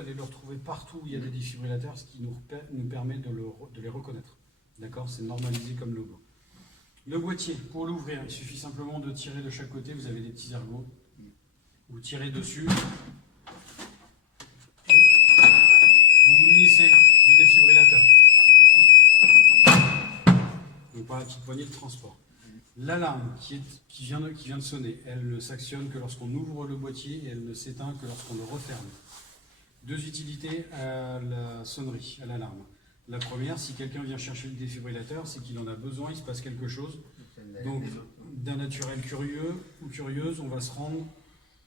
allez le retrouver partout où il y a des défibrillateurs, ce qui nous permet de les reconnaître. D'accord? C'est normalisé comme logo. Le boîtier, pour l'ouvrir, il suffit simplement de tirer de chaque côté. Vous avez des petits ergots. Vous tirez dessus. Et vous vous munissez du défibrillateur. Donc par la petite poignée de transport. L'alarme qui vient de sonner, elle ne s'actionne que lorsqu'on ouvre le boîtier et elle ne s'éteint que lorsqu'on le referme. Deux utilités à la sonnerie, à l'alarme. La première, si quelqu'un vient chercher le défibrillateur, c'est qu'il en a besoin, il se passe quelque chose. Donc, d'un naturel curieux ou curieuse, on va se rendre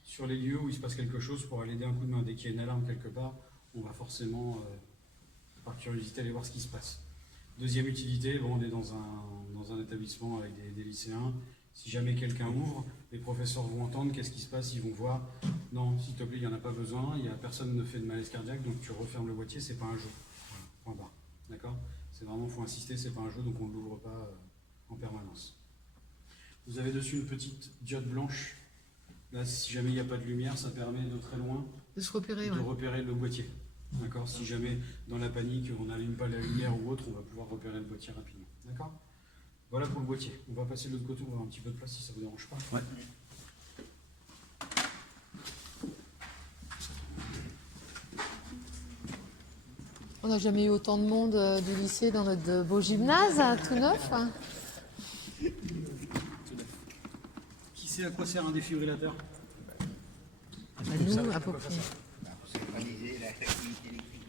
sur les lieux où il se passe quelque chose pour aller aider un coup de main. Dès qu'il y a une alarme quelque part, on va forcément, par curiosité, aller voir ce qui se passe. Deuxième utilité, bon, on est dans un établissement avec des lycéens. Si jamais quelqu'un ouvre, les professeurs vont entendre qu'est-ce qui se passe, ils vont voir. Non, s'il te plaît, il n'y en a pas besoin, personne ne fait de malaise cardiaque, donc tu refermes le boîtier, c'est pas un jeu. Voilà, point barre. D'accord? C'est vraiment, il faut insister, c'est pas un jeu, donc on ne l'ouvre pas en permanence. Vous avez dessus une petite diode blanche. Là, si jamais il n'y a pas de lumière, ça permet de très loin de repérer le boîtier. D'accord? Si jamais dans la panique on n'allume pas la lumière ou autre, on va pouvoir repérer le boîtier rapidement. D'accord? Voilà pour le boîtier. On va passer de l'autre côté, on va avoir un petit peu de place si ça ne vous dérange pas. Ouais. On n'a jamais eu autant de monde du lycée dans notre beau gymnase, tout neuf. Qui sait à quoi sert un défibrillateur? Nous, à peu près. Synchroniser l'activité électrique.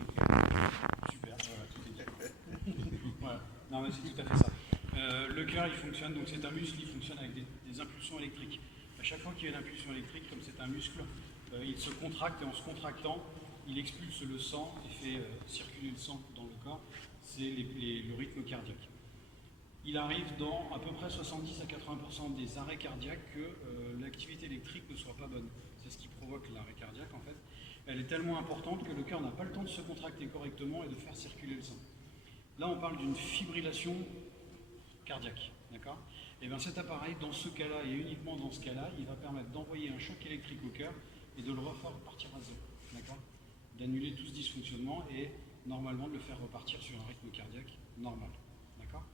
Super, voilà, tout est dit. Voilà. Non, mais c'est tout à fait ça. Le cœur, il fonctionne, donc c'est un muscle, il fonctionne avec des impulsions électriques. À chaque fois qu'il y a une impulsion électrique, comme c'est un muscle, il se contracte et en se contractant, il expulse le sang et fait circuler le sang dans le corps. C'est le rythme cardiaque. Il arrive dans à peu près 70 à 80% des arrêts cardiaques que l'activité électrique ne soit pas bonne. C'est ce qui provoque l'arrêt cardiaque en fait. Elle est tellement importante que le cœur n'a pas le temps de se contracter correctement et de faire circuler le sang. Là, on parle d'une fibrillation cardiaque, d'accord? Et bien cet appareil, dans ce cas-là, et uniquement dans ce cas-là, il va permettre d'envoyer un choc électrique au cœur et de le refaire repartir à zéro, d'accord? D'annuler tout ce dysfonctionnement et normalement de le faire repartir sur un rythme cardiaque normal, d'accord?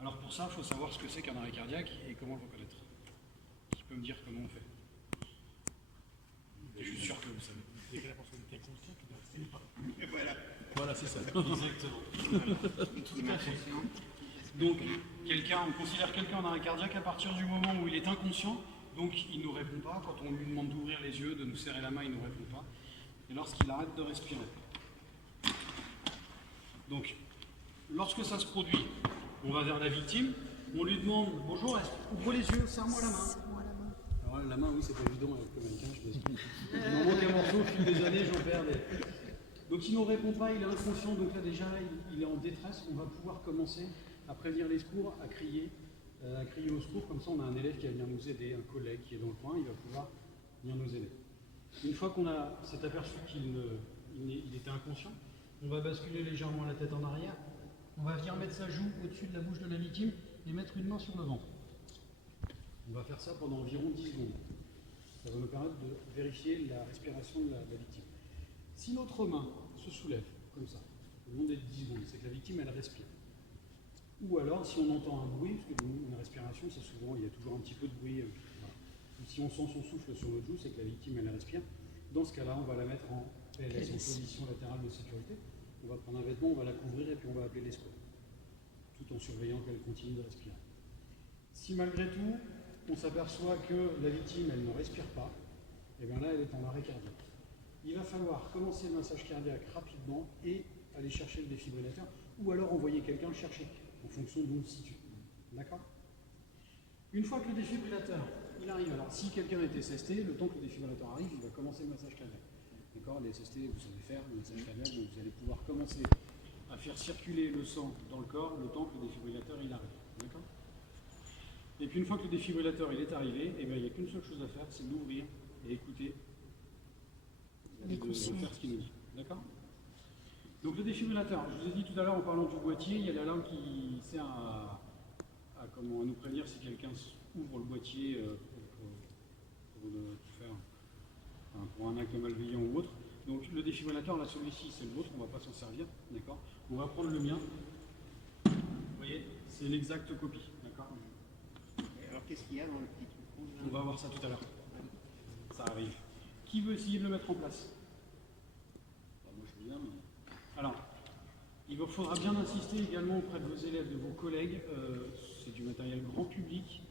Alors pour ça, il faut savoir ce que c'est qu'un arrêt cardiaque et comment le reconnaître. Qui peut me dire comment on fait? Je suis sûr que vous savez. Dès que la personne était consciente, il ne pas. Et voilà. Voilà, c'est ça. Exactement. Donc, on considère quelqu'un en arrêt cardiaque à partir du moment où il est inconscient, donc il ne nous répond pas. Quand on lui demande d'ouvrir les yeux, de nous serrer la main, il ne nous répond pas. Et lorsqu'il arrête de respirer. Donc, lorsque ça se produit, on va vers la victime, on lui demande « Bonjour, ouvre les yeux, serre-moi la main ». Alors la main, oui, c'est pas évident avec le mannequin, je m'explique. Il m'en manque un morceau, au fil des années, j'en perds des... Donc il ne nous répond pas, il est inconscient, donc là déjà il est en détresse. On va pouvoir commencer à prévenir les secours, à crier au secours. Comme ça on a un élève qui va venir nous aider, un collègue qui est dans le coin, il va pouvoir venir nous aider. Une fois qu'on s'est aperçu qu'il était inconscient, on va basculer légèrement la tête en arrière. On va venir mettre sa joue au-dessus de la bouche de la victime et mettre une main sur le ventre. On va faire ça pendant environ 10 secondes. Ça va nous permettre de vérifier la respiration de la victime. Si notre main se soulève, comme ça, au long des 10 secondes, c'est que la victime, elle respire. Ou alors, si on entend un bruit, parce que une respiration, c'est souvent, il y a toujours un petit peu de bruit. Voilà. Ou si on sent son souffle sur notre joue, c'est que la victime, elle respire. Dans ce cas-là, on va la mettre en PLS, en position latérale de sécurité. On va prendre un vêtement, on va la couvrir et puis on va appeler les secours, tout en surveillant qu'elle continue de respirer. Si malgré tout, on s'aperçoit que la victime, elle ne respire pas, et bien là, elle est en arrêt cardiaque. Il va falloir commencer le massage cardiaque rapidement et aller chercher le défibrillateur, ou alors envoyer quelqu'un le chercher, en fonction d'où on se situe. D'accord? Une fois que le défibrillateur, il arrive, alors si quelqu'un est SST, le temps que le défibrillateur arrive, il va commencer le massage cardiaque. D'accord? Les SST, vous savez faire le massage cardiaque, donc vous allez pouvoir commencer à faire circuler le sang dans le corps le temps que le défibrillateur il arrive. D'accord? Et puis une fois que le défibrillateur il est arrivé, eh bien, il n'y a qu'une seule chose à faire, c'est d'ouvrir et écouter, de faire ce qu'il nous dit. D'accord? Donc le défibrillateur, je vous ai dit tout à l'heure en parlant du boîtier, il y a l'alarme qui sert à nous prévenir si quelqu'un ouvre le boîtier pour faire pour un acte malveillant ou autre. Donc le défibrillateur, là celui-ci c'est le vôtre, on ne va pas s'en servir, d'accord. On va prendre le mien. Vous voyez, c'est l'exacte copie, d'accord. Alors qu'est-ce qu'il y a dans le petit truc rouge là? On va voir ça tout à l'heure. Ça arrive. Qui veut essayer de le mettre en place? Moi je veux bien, mais... Alors, il vous faudra bien insister également auprès de vos élèves, de vos collègues. C'est du matériel grand public.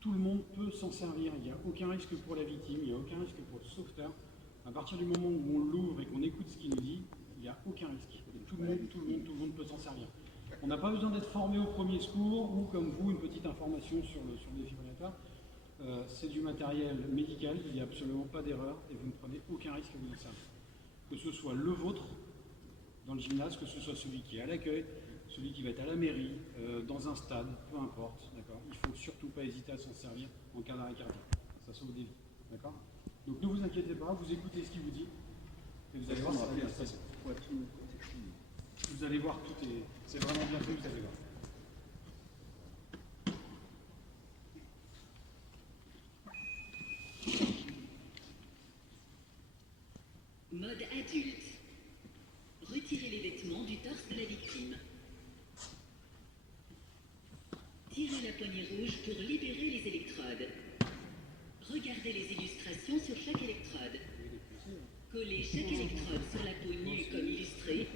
Tout le monde peut s'en servir. Il n'y a aucun risque pour la victime, il n'y a aucun risque pour le sauveteur. À partir du moment où on l'ouvre et qu'on écoute ce qu'il nous dit, il n'y a aucun risque. Et tout le monde peut s'en servir. On n'a pas besoin d'être formé au premier secours ou comme vous, une petite information sur le défibrillateur. C'est du matériel médical, il n'y a absolument pas d'erreur et vous ne prenez aucun risque à vous en servir. Que ce soit le vôtre dans le gymnase, que ce soit celui qui est à l'accueil, celui qui va être à la mairie, dans un stade, peu importe, d'accord. Il ne faut surtout pas hésiter à s'en servir en cas d'arrêt cardiaque. Ça sauve des vies, d'accord. Donc ne vous inquiétez pas, vous écoutez ce qu'il vous dit et vous allez voir, ça va bien se passer. Vous allez voir, c'est vraiment bien fait, vous allez voir. Mode adulte. Retirez les vêtements du torse de la victime. Tirez la poignée rouge pour libérer les électrodes. Regardez les illustrations sur chaque électrode. Collez chaque électrode sur la peau nue comme illustré,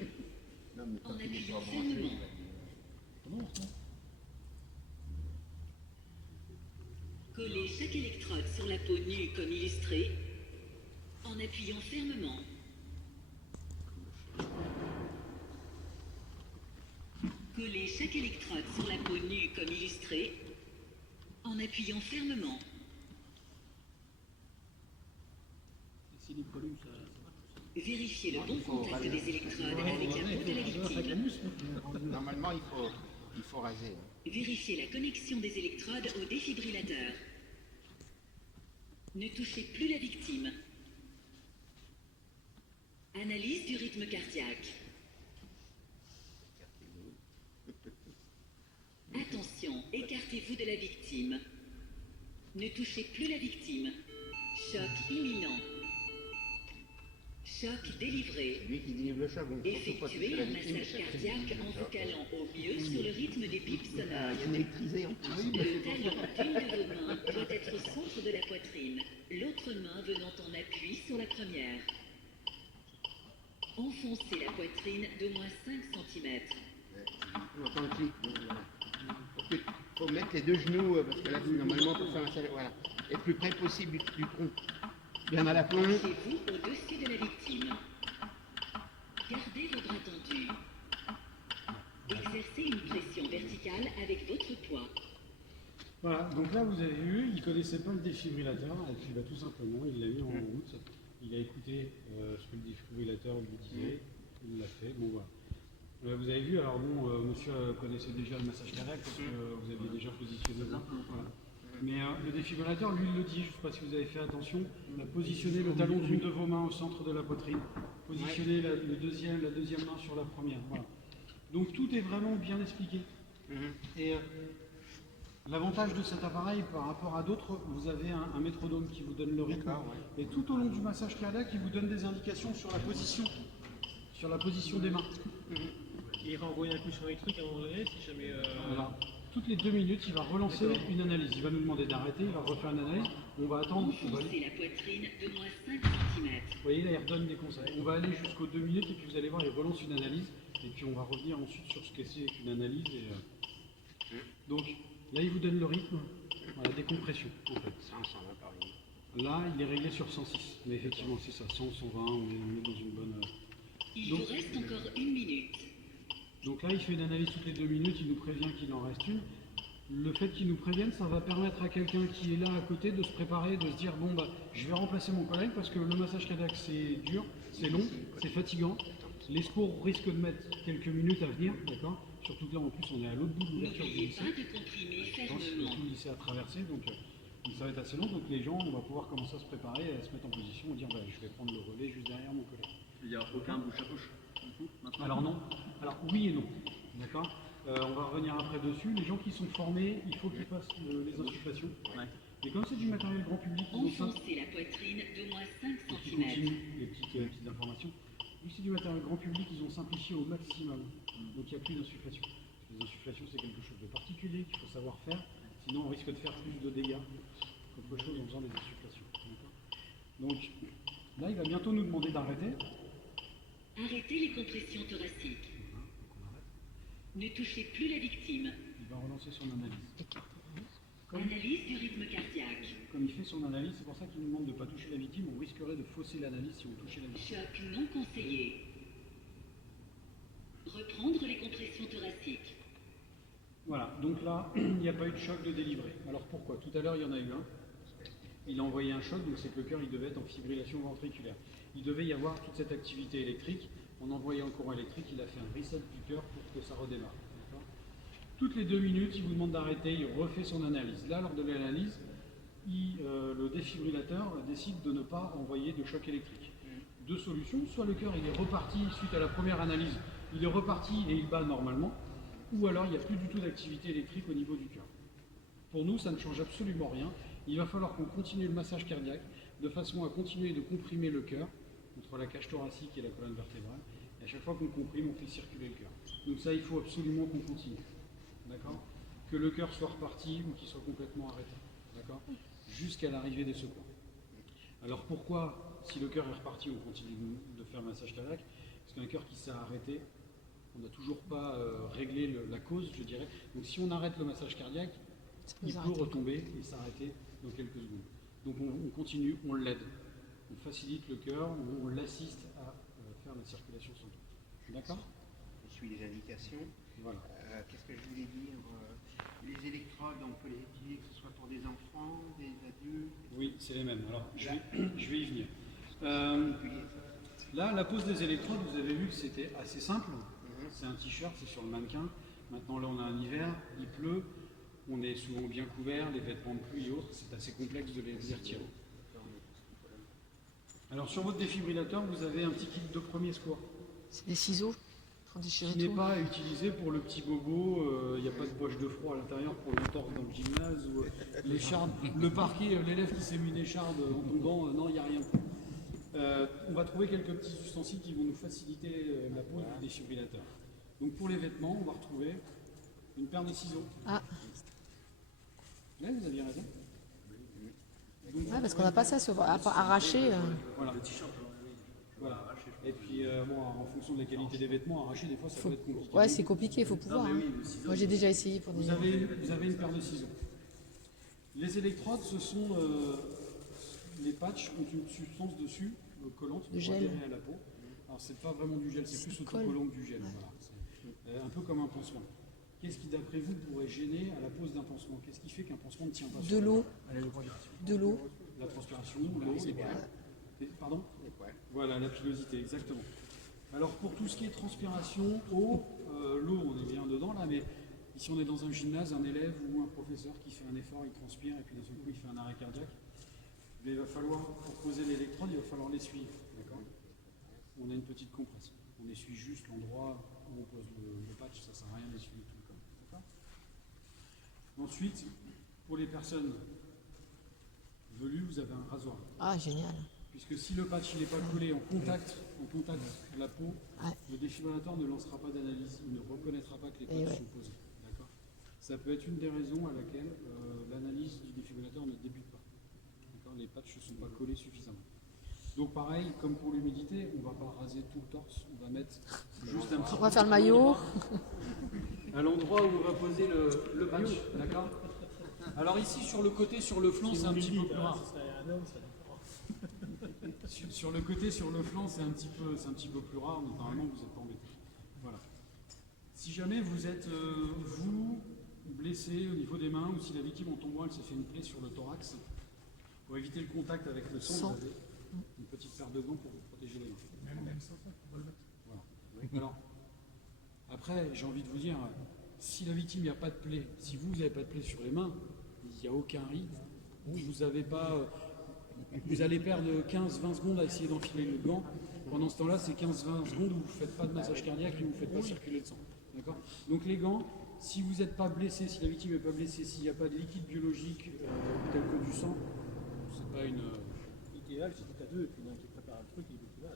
en appuyant fermement. Collez chaque électrode sur la peau nue comme illustré, en appuyant fermement. Collez chaque électrode sur la peau nue comme illustré, en appuyant fermement. Vérifiez le bon contact des électrodes avec la peau de la victime. Normalement, il faut raser. Vérifiez la connexion des électrodes au défibrillateur. Ne touchez plus la victime. Analyse du rythme cardiaque. Attention, écartez-vous de la victime. Ne touchez plus la victime. Choc imminent. Choc délivré. Lui qui délivre le choc, donc Effectuez un massage cardiaque en vous calant au mieux sur le rythme des pips sonores. Il est électrisé en plus. Le talon d'une de vos mains doit être au centre de la poitrine, l'autre main venant en appui sur la première. Enfoncez la poitrine d'au moins 5 cm. On entend le clic. Il faut mettre les deux genoux, parce que là, normalement, pour faire un massage, voilà. Et le plus près possible du tronc. Bien à la plomb. Placez-vous au-dessus de la victime. Gardez vos bras tendus. Exercez une pression verticale avec votre poids. Voilà, donc là vous avez vu, il ne connaissait pas le défibrillateur, et puis tout simplement il l'a mis en route, il a écouté ce que le défibrillateur lui disait, il l'a fait, bon voilà. Vous avez vu, alors bon, monsieur connaissait déjà le massage cardiaque parce que vous aviez déjà positionné là. Voilà. Mais le défibrillateur, lui, il le dit, je ne sais pas si vous avez fait attention, positionnez le talon d'une de vos mains au centre de la poitrine, positionnez la deuxième main sur la première, voilà. Donc tout est vraiment bien expliqué. Et l'avantage de cet appareil par rapport à d'autres, vous avez un métronome qui vous donne le rythme. Et tout au long du massage cardiaque, il vous donne des indications sur la position des mains. Il va envoyer un coup sur les trucs à un moment donné, si jamais. Voilà. Toutes les 2 minutes, il va relancer une analyse. Il va nous demander d'arrêter, il va refaire une analyse. On va attendre. Enfoncez la poitrine d'au moins 5 cm. Vous voyez, là, il redonne des conseils. On va aller jusqu'aux 2 minutes et puis vous allez voir, il relance une analyse. Et puis on va revenir ensuite sur ce que c'est qu'une analyse. Donc là, il vous donne le rythme, voilà, décompression. En fait. 120 par minute. Là, il est réglé sur 106. Mais effectivement, c'est ça, 100, 120, on est dans une bonne. Il vous reste encore 1 minute. Donc là, il fait une analyse toutes les 2 minutes, il nous prévient qu'il en reste une. Le fait qu'il nous prévienne, ça va permettre à quelqu'un qui est là à côté de se préparer, de se dire bon bah je vais remplacer mon collègue parce que le massage cardiaque c'est dur, c'est long, c'est fatigant. Les secours risquent de mettre quelques minutes à venir, d'accord. Surtout que là en plus on est à l'autre bout de l'ouverture du N'oubliez lycée. pas de comprimer fermement. Tout le lycée à traverser, donc ça va être assez long. Donc les gens, on va pouvoir commencer à se préparer, à se mettre en position et dire bah, je vais prendre le relais juste derrière mon collègue. Il n'y a aucun bouche à bouche. Alors non, alors oui et non, d'accord. On va revenir après dessus. Les gens qui sont formés, il faut qu'ils fassent les insufflations. Et comme c'est du matériel grand public, ils ont ça. Enfoncez la poitrine d'au moins 5 Qui cm. continue les petites informations. Vu que c'est du matériel grand public, ils ont simplifié au maximum. Donc il n'y a plus d'insufflation. Les insufflations, c'est quelque chose de particulier qu'il faut savoir faire. Sinon, on risque de faire plus de dégâts qu'autre chose en faisant des insufflations. Donc là, il va bientôt nous demander d'arrêter. Arrêtez les compressions thoraciques. Ne touchez plus la victime. Il va relancer son analyse. Analyse du rythme cardiaque. Comme il fait son analyse, c'est pour ça qu'il nous demande de ne pas toucher la victime. On risquerait de fausser l'analyse si on touchait la victime. Choc non conseillé. Reprendre les compressions thoraciques. Voilà, donc là, il n'y a pas eu de choc de délivré. Alors pourquoi? Tout à l'heure, il y en a eu un. Il a envoyé un choc, donc c'est que le cœur il devait être en fibrillation ventriculaire. Il devait y avoir toute cette activité électrique. En envoyant un courant électrique, il a fait un reset du cœur pour que ça redémarre. Toutes les 2 minutes, il vous demande d'arrêter, il refait son analyse. Là, lors de l'analyse, le défibrillateur décide de ne pas envoyer de choc électrique. 2 solutions, soit le cœur il est reparti suite à la première analyse, il est reparti et il bat normalement, ou alors il n'y a plus du tout d'activité électrique au niveau du cœur. Pour nous, ça ne change absolument rien. Il va falloir qu'on continue le massage cardiaque de façon à continuer de comprimer le cœur entre la cage thoracique et la colonne vertébrale. Et à chaque fois qu'on comprime, on fait circuler le cœur. Donc ça, il faut absolument qu'on continue. D'accord? Que le cœur soit reparti ou qu'il soit complètement arrêté. D'accord? Jusqu'à l'arrivée des secours. Alors pourquoi, si le cœur est reparti, on continue de faire le massage cardiaque? Parce qu'un cœur qui s'est arrêté, on n'a toujours pas réglé la cause, je dirais. Donc si on arrête le massage cardiaque, il peut retomber et s'arrêter dans quelques secondes. Donc on continue, on l'aide. On facilite le cœur, on l'assiste à faire la circulation sanguine. D'accord? Je suis les indications. Voilà. Qu'est-ce que je voulais dire? Les électrodes, on peut les utiliser que ce soit pour des enfants, des adultes. Oui, c'est les mêmes. Alors, je vais y venir. Là, la pose des électrodes, vous avez vu que c'était assez simple. C'est un t-shirt, c'est sur le mannequin. Maintenant, là, on a un hiver, il pleut, on est souvent bien couvert, les vêtements de pluie et autres, c'est assez complexe de les retirer. Alors, sur votre défibrillateur, vous avez un petit kit de premier secours. C'est des ciseaux pour déchirer Qui n'est tout. pas utilisé pour le petit bobo, il n'y a pas de poche de froid à l'intérieur pour l'entorse dans le gymnase, ou l'écharde, le parquet, l'élève qui s'est mis une écharde en tombant, non, il n'y a rien. On va trouver quelques petits ustensiles qui vont nous faciliter la pose du défibrillateur. Donc pour les vêtements, on va retrouver une paire de ciseaux. Ah, Là, vous aviez raison. Donc, ouais, parce qu'on n'a pas ça sur arraché. Voilà. Voilà. Et puis, bon, en fonction de la qualité des vêtements, arracher, des fois, ça peut être compliqué. Ouais, c'est compliqué, il faut pouvoir. Hein. Moi, j'ai déjà essayé pour des. Vous avez une paire de ciseaux. Les électrodes, ce sont les patchs ont une substance dessus, collante, pour gel. adhérer à la peau. Alors c'est pas vraiment du gel, c'est plus autocollant que du gel. Voilà. C'est un peu comme un pansement. Qu'est-ce qui, d'après vous, pourrait gêner à la pose d'un pansement? Qu'est-ce qui fait qu'un pansement ne tient pas De sur l'eau. De l'eau. la transpiration, l'eau, les poils. Pardon? Les poils. Voilà, la pilosité, exactement. Alors pour tout ce qui est transpiration, eau, l'eau, on est bien dedans là, mais ici on est dans un gymnase, un élève ou un professeur qui fait un effort, il transpire et puis d'un seul coup il fait un arrêt cardiaque. Mais il va falloir, pour poser l'électrode, il va falloir l'essuyer. D'accord? On a une petite compresse. On essuie juste l'endroit où on pose le patch, ça ne sert à rien d'essuyer tout le corps. D'accord? Ensuite, pour les personnes velues, vous avez un rasoir. Ah, génial. Puisque si le patch n'est pas collé en contact de la peau, Ouais. le défibrillateur ne lancera pas d'analyse, il ne reconnaîtra pas que les patchs sont posés. D'accord? Ça peut être une des raisons à laquelle l'analyse du défibrillateur ne débute pas. D'accord? Les patchs ne sont pas collés suffisamment. Donc pareil, comme pour l'humidité, on ne va pas raser tout le torse, on va mettre juste un petit On va faire le maillot. à l'endroit où on va poser le patch. D'accord? Alors ici, sur le côté, sur le flanc, c'est un petit peu plus rare. Sur le côté, sur le flanc, c'est un petit peu plus rare, mais normalement vous n'êtes pas embêté. Voilà. Si jamais vous êtes, vous, blessé au niveau des mains, ou si la victime en tombant, elle s'est fait une plaie sur le thorax, pour éviter le contact avec le sang, vous avez une petite paire de gants pour vous protéger les mains. Même sans ça, on va le mettre. Voilà. Alors, après, j'ai envie de vous dire, si la victime, il n'y a pas de plaie, si vous n'avez pas de plaie sur les mains, il n'y a aucun risque. Vous n'avez pas... Vous allez perdre 15-20 secondes à essayer d'enfiler le gant. Pendant ce temps-là, c'est 15-20 secondes où vous ne faites pas de massage cardiaque et vous ne faites pas circuler le sang. D'accord? Donc les gants, si vous n'êtes pas blessé, si la victime n'est pas blessée, s'il n'y a pas de liquide biologique tel que du sang, c'est pas une. L'idéal, c'est que tu as deux, et puis l'un qui prépare le truc, et l'autre qui va.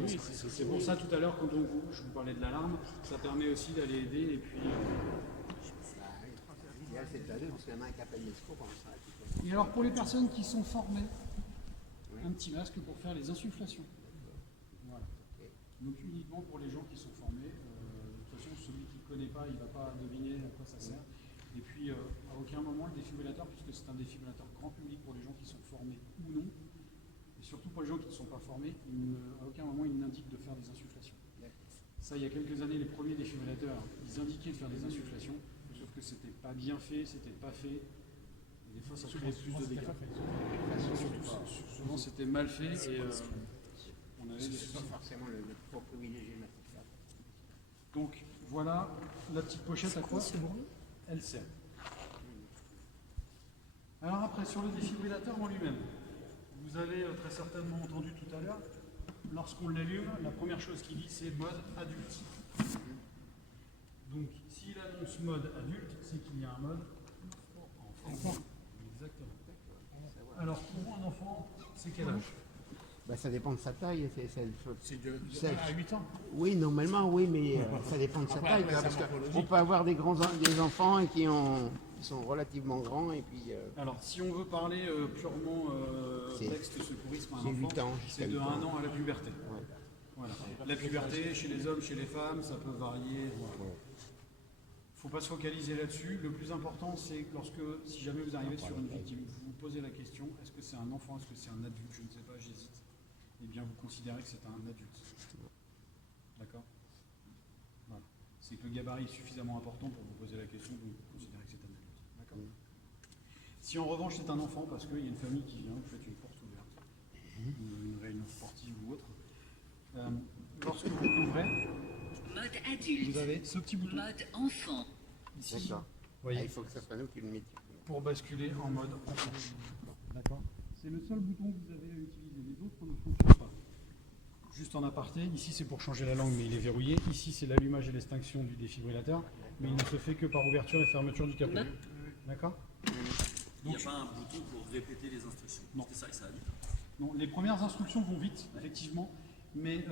Oui, c'est pour ça tout à l'heure, quand je vous parlais de l'alarme, ça permet aussi d'aller aider et puis. L'idéal, c'est de la deux, parce qu'il y en a un qui appelle les secours, on s'arrête. Et alors pour les personnes qui sont formées, un petit masque pour faire les insufflations. Voilà. Donc uniquement pour les gens qui sont formés. De toute façon, celui qui ne connaît pas, il ne va pas deviner à quoi ça sert. Et puis à aucun moment le défibrillateur, puisque c'est un défibrillateur grand public pour les gens qui sont formés ou non, et surtout pour les gens qui ne sont pas formés, à aucun moment il n'indique de faire des insufflations. Ça, il y a quelques années, les premiers défibrillateurs, ils indiquaient de faire des insufflations, sauf que c'était pas bien fait, c'était pas fait. Et des fois, ça créait plus de dégâts. Souvent, c'était mal fait et on avait des C'est pas forcément le pour privilégier le matériel. Donc, voilà la petite pochette à quoi elle sert. Alors après, sur le défibrillateur en lui-même, vous avez très certainement entendu tout à l'heure, lorsqu'on l'allume, la première chose qu'il dit, c'est mode adulte. Donc, s'il annonce mode adulte, c'est qu'il y a un mode enfant. Exactement. Alors, pour un enfant, c'est quel âge? Bah, ça dépend de sa taille. C'est de C'est- 1 à 8 ans. Oui, normalement, oui, mais ça dépend de sa taille. Parce qu'on peut avoir des enfants qui sont relativement grands et puis Alors, si on veut parler purement C'est- texte secourisme à un c'est enfant, 8 ans jusqu'à c'est de 8 ans. 1 an à la puberté. Ouais. Voilà. La puberté, chez les hommes, chez les femmes, ça peut varier. Il ne faut pas se focaliser là-dessus. Le plus important, c'est que si jamais vous arrivez sur une victime, vous vous posez la question, est-ce que c'est un enfant, est-ce que c'est un adulte, je ne sais pas, j'hésite. Eh bien, vous considérez que c'est un adulte. D'accord? Voilà. C'est que le gabarit est suffisamment important pour vous poser la question, donc vous considérez que c'est un adulte. D'accord? Si en revanche c'est un enfant, parce qu'il y a une famille qui vient, vous faites une porte ouverte, une réunion sportive ou autre, lorsque vous l'ouvrez, Mode vous adulte. avez ce petit bouton Mode enfant. ici, D'accord. vous voyez, Ah, il faut que ça soit nous qui le mettions. pour basculer en mode enfant. D'accord? C'est le seul bouton que vous avez à utiliser, les autres ne fonctionnent pas. Juste en aparté, ici c'est pour changer la langue, mais il est verrouillé. Ici c'est l'allumage et l'extinction du défibrillateur, mais il ne se fait que par ouverture et fermeture du capot. D'accord? Il n'y a pas un bouton pour répéter les instructions. Non. C'est ça que ça a dit. Non, les premières instructions vont vite, effectivement, mais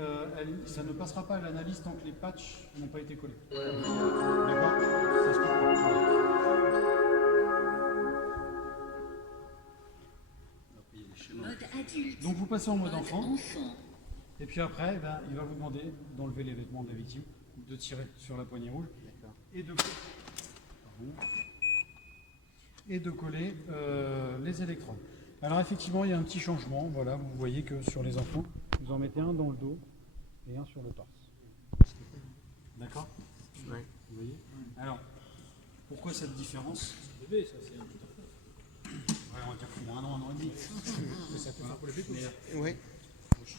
ça ne passera pas à l'analyse tant que les patchs n'ont pas été collés. D'accord? Ça se comprend. Après, il y a les schémas. Mode adulte. Donc vous passez en mode Mode enfant, enfant. et puis après, il va vous demander d'enlever les vêtements de la victime, de tirer sur la poignée rouge, D'accord. et de coller les électrodes. Alors effectivement, il y a un petit changement. Voilà, vous voyez que sur les enfants, vous en mettez un dans le dos et un sur le torse. D'accord? Ouais. Vous voyez? Alors, pourquoi cette différence? Bébé, ça, c'est un petit enfant. Ouais, on va dire qu'il a 1 an, 1 an et demi. Mais ça peut faire pour le bébé. Oui.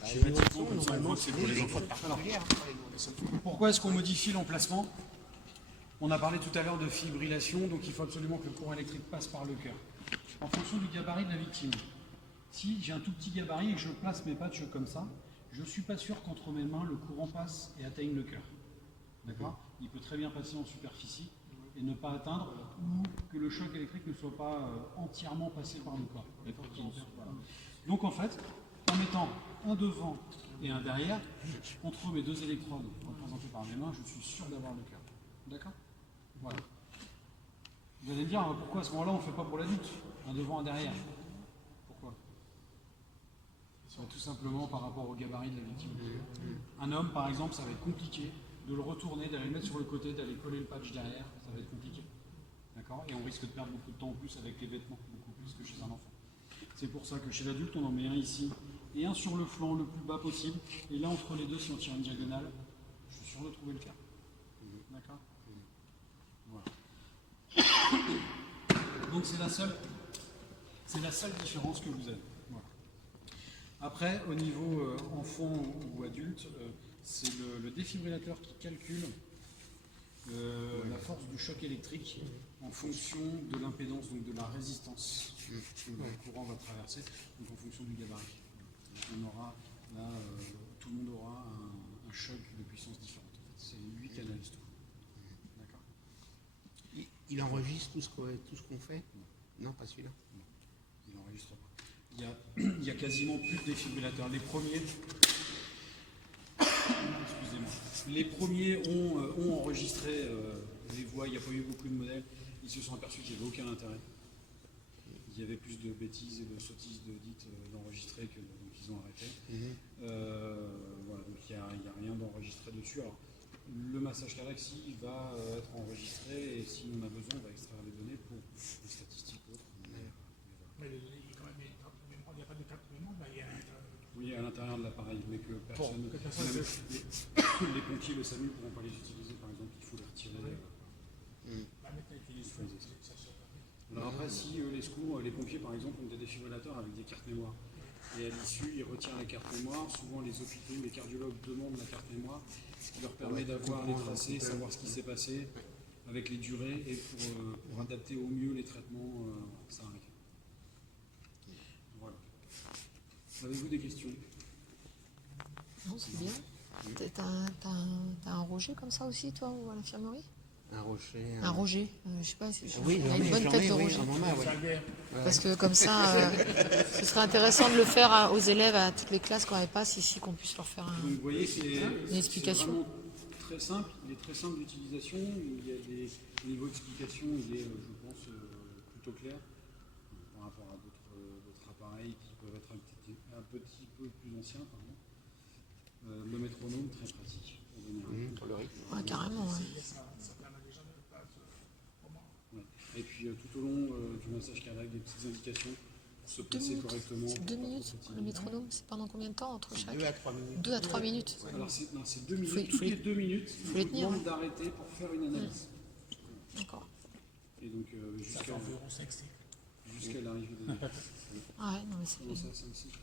Schématiquement, comme ça, on voit que c'est pour les Des enfants. électrodes particulières pour les gros. Pourquoi est-ce qu'on modifie l'emplacement? On a parlé tout à l'heure de fibrillation, donc il faut absolument que le courant électrique passe par le cœur. En fonction du gabarit de la victime. Si j'ai un tout petit gabarit et que je place mes patchs comme ça, je ne suis pas sûr qu'entre mes mains, le courant passe et atteigne le cœur. D'accord? Il peut très bien passer en superficie et ne pas atteindre, ou que le choc électrique ne soit pas entièrement passé par le corps. D'accord? Voilà. Donc en fait, en mettant un devant et un derrière, entre mes deux électrodes représentées par mes mains, je suis sûr d'avoir le cœur. D'accord? Voilà. Vous allez me dire, pourquoi à ce moment-là on ne fait pas pour l'adulte? Un devant, un derrière. Pourquoi? Tout simplement par rapport au gabarit de la victime. Un homme, par exemple, ça va être compliqué de le retourner, d'aller le mettre sur le côté, d'aller coller le patch derrière, ça va être compliqué. D'accord? Et on risque de perdre beaucoup de temps en plus avec les vêtements, beaucoup plus que chez un enfant. C'est pour ça que chez l'adulte, on en met un ici et un sur le flanc le plus bas possible. Et là, entre les deux, si on tire une diagonale, je suis sûr de trouver le cœur. D'accord? Voilà. Donc c'est la seule différence que vous avez. Voilà. Après, au niveau enfant ou adulte, c'est le défibrillateur qui calcule la force du choc électrique en fonction de l'impédance, donc de la résistance que le courant va traverser, donc en fonction du gabarit. On aura là, tout le monde aura un choc de puissance différente. En fait, c'est 8 canalistes. D'accord. Il enregistre tout ce qu'on fait? Non, pas celui-là. Il n'enregistre pas. Il y a quasiment plus de défibrillateurs. Les premiers, excusez-moi, les premiers ont enregistré les voix. Il n'y a pas eu beaucoup de modèles. Ils se sont aperçus qu'il n'y avait aucun intérêt. Il y avait plus de bêtises et de sottises dites d'enregistrer que donc ils ont arrêté. Voilà, donc il n'y a rien d'enregistré dessus. Alors, le massage cardiaque, il va être enregistré et si on a besoin, on va extraire les données pour les statistiques autres. Mais il n'y a pas de carte de mémoire, il y a Oui, à l'intérieur de l'appareil, mais que personne, que personne même ne les pompiers, le SAMU ne pourront pas les utiliser, par exemple, il faut les retirer. maintenant utilise ça se permet. Alors après, si les secours, les pompiers, par exemple, ont des défibrillateurs avec des cartes mémoire, et à l'issue, ils retirent la carte mémoire, souvent les hôpitaux, les cardiologues demandent la carte mémoire, ce qui leur permet d'avoir les tracés, savoir ce qui s'est passé, avec les durées, et pour adapter au mieux les traitements, ça arrive. Voilà. Avez-vous des questions? Non, c'est bien. T'as un Roger comme ça aussi, toi, ou à l'infirmerie? Un rocher. Un Roger, je sais pas, Oui, il a une bonne tête de Roger. oui. Parce que comme ça, ce serait intéressant de le faire aux élèves, à toutes les classes quand elles passent ici, qu'on puisse leur faire Donc vous voyez, c'est explication. vraiment très simple, il est très simple d'utilisation, il y a des niveaux d'explication, il est, je pense, plutôt clair par rapport à d'autres appareils qui peuvent être un petit peu plus anciens, pardon. Le métronome, très pratique pour donner un Pour le rythme. Ouais, carrément, ouais. Ça permet déjà de ne pas se... Ouais. Et puis tout au long du massage cardiaque, des petites indications pour se placer correctement. C'est 2 minutes, le métronome, c'est pendant combien de temps entre chaque? 2 à 3 minutes. 2 à 3 minutes. Alors c'est 2 minutes, Faut- toutes les 2 minutes, faut on les vous tenir, demande hein. d'arrêter pour faire une analyse. D'accord. Et donc Ça fait jusqu'à environ 5 cycles. l'arrivée des Ah ouais, non, mais c'est Comment ça, 5 cycles?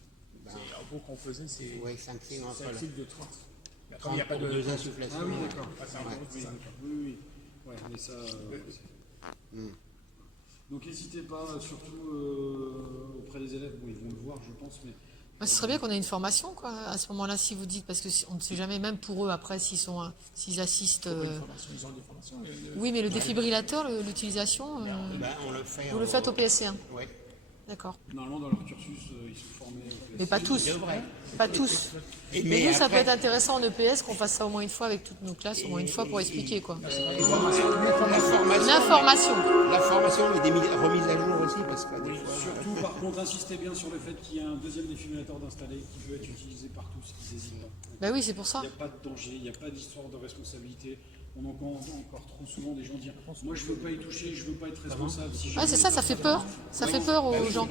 En gros, qu'on faisait, c'est Oui, 5 cycles entre 5 là. cycles de 30. Mais après, il n'y a pas de... 2 insufflations. Ah oui, d'accord. Ah, c'est un peu Oui, ça. d'accord. Oui. Ouais, mais ça. Donc n'hésitez pas, surtout auprès des élèves. Bon, ils vont le voir, je pense, mais Bah, ce serait bien qu'on ait une formation, quoi, à ce moment-là, si vous dites, parce que on ne sait jamais, même pour eux, après, s'ils assistent. Ils ont des formations. Oui, mais le défibrillateur, l'utilisation, On le fait. vous le faites au PSC1. Oui. D'accord. normalement dans leur cursus, ils sont formés. Mais pas tous. Pas tous. Mais nous, ça peut être intéressant en EPS qu'on fasse ça au moins une fois avec toutes nos classes, au moins une fois pour expliquer, quoi. La Une formation. information. La formation et des remises à jour aussi, parce que des fois. Surtout, par contre, insistez bien sur le fait qu'il y a un deuxième défibrillateur d'installer qui peut être utilisé par tous, qu'ils n'hésitent pas. Bah oui, c'est pour ça. Il n'y a pas de danger, il n'y a pas d'histoire de responsabilité. On entend encore trop souvent des gens dire moi je veux pas y toucher, je veux pas être responsable. Si Ah, c'est ça, ça fait peur. Ça fait peur aux gens.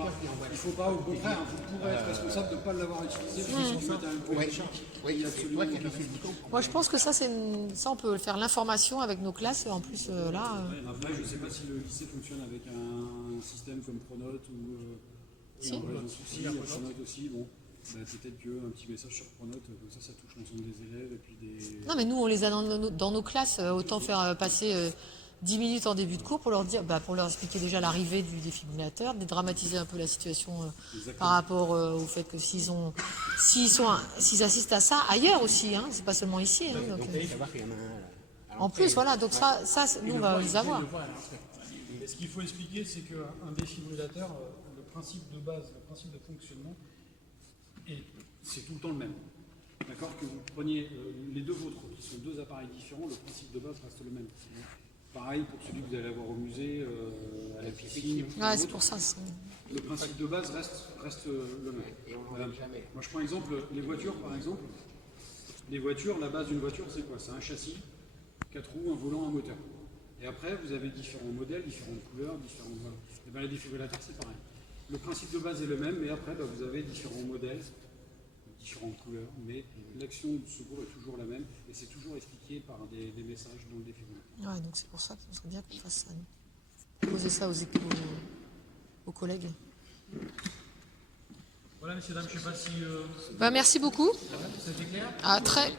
Il faut pas, au contraire, vous pourrez être responsable de ne pas l'avoir utilisé parce que si vous faites un peu de charge, il y a absolument aucun risque. Moi, je pense que ça, ça, on peut le faire l'information avec nos classes. En plus, là, Après, je ne sais pas si le lycée fonctionne avec un système comme Pronote ou Si. un vrai souci, il y a Pronote aussi. Bon, bah, peut-être qu'un petit message sur Pronote, comme ça touche l'ensemble des élèves et puis des. non, mais nous, on les a dans nos classes. Autant faire passer 10 minutes en début de cours pour leur dire, pour leur expliquer déjà l'arrivée du défibrillateur, dédramatiser un peu la situation par rapport au fait que s'ils assistent à ça ailleurs aussi, hein, c'est pas seulement ici. Hein, donc, Savoir qu'il y en a un. en plus, voilà, donc ça nous, on va les avoir. Et ce qu'il faut expliquer, c'est qu'un défibrillateur, le principe de base, le principe de fonctionnement, c'est tout le temps le même. D'accord? Que vous preniez les deux vôtres, qui sont deux appareils différents, le principe de base reste le même. Pareil pour celui que vous allez avoir au musée, à la piscine. Ouais, c'est pour ça. Le principe de base reste le même. Et on Voilà. n'en jamais. Moi, je prends exemple, les voitures, par exemple. Les voitures, la base d'une voiture, c'est quoi? C'est un châssis, 4 roues, un volant, un moteur. Et après, vous avez différents modèles, différentes couleurs, différents. Voilà. Et bien, les défibrillateurs, c'est pareil. Le principe de base est le même, mais après, vous avez différents modèles, différentes couleurs, mais l'action du secours est toujours la même, et c'est toujours expliqué par des messages dans le défibrillateur. Ouais, donc c'est pour ça que ce serait bien qu'on fasse ça. Poser ça aux collègues. Voilà, messieurs, dames, je ne sais pas si Merci beaucoup. c'était clair. Ah, très.